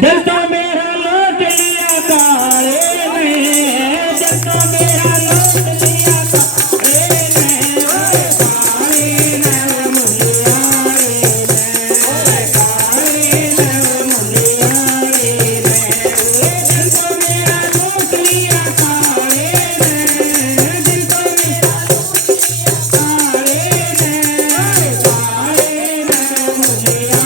दिल तो मेरा लौट लिया काले ने, दिल तो मेरा लौट लिया काले ने, ओए काले ने मुलिया रे ओए काले ने मुलिया रे दिल तो मेरा लौट लिया काले ने, दिल तो मेरा काले ने, ओए काले ने मुलिया